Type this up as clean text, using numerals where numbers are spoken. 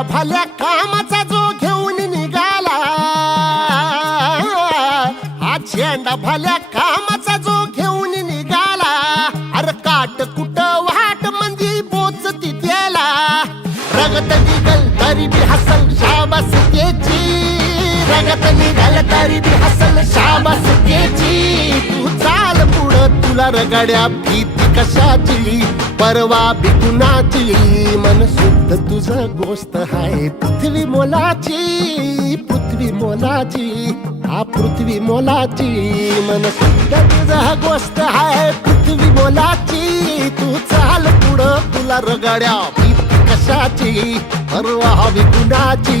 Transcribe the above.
चेंडा भाल्या कामाचा जो घेऊन निघाला, हा चेंडा भाल्या कामाचा जो घेऊन निघाला, अरे काट कुट वाट मंदी पोचती त्याला, रगत निघल तरी बी हसल शाबास त्याची, रगत निघल तरी बी हसल शाबास त्याची. तू चाल पुढं तुला रगड्या भीती कशाची, परवा बी कुणाची, मन शुद्ध तुझं गोष्ट हाय पृथ्वी मोलाची, पृथ्वी मोलाची, हा पृथ्वी मोलाची, मन शुद्ध तुझं गोष्ट हाय पृथ्वी मोलाची. तू चाल पुढं तुला रगड्या भीती कशाची, परवा बी कुणाची.